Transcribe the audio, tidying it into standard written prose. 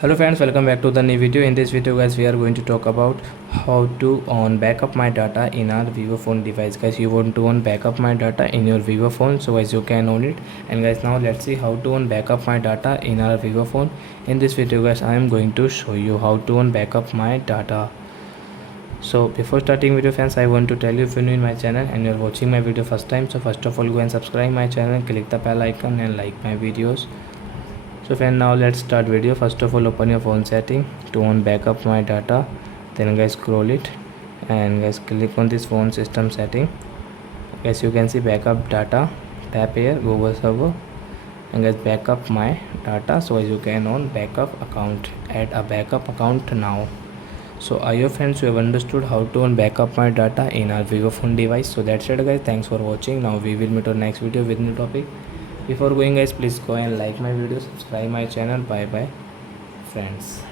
Hello friends, welcome back to the new video. In this video guys, we are going to talk about how to on backup my data in our vivo phone device. Guys, you want to on backup my data in your vivo phone, so guys you can own it. And guys, now let's see how to on backup my data in our vivo phone. In this video guys, I am going to show you how to on backup my data. So before starting video friends, I want to tell you, if you're new in my channel and you're watching my video first time, so first of all go and subscribe my channel, click the bell icon and like my videos. So friend, now let's start video. First of all, open your phone setting to on backup my data, then guys scroll it and guys click on this phone system setting. Guys, you can see backup data, tap here Google server and guys backup my data. So as you can on backup account, add a backup account now. So I hope friends you have understood how to on backup my data in our vivo phone device. So that's it guys, thanks for watching. Now we will meet on next video with new topic. Before going guys, please go and like my video, subscribe my channel. Bye bye friends.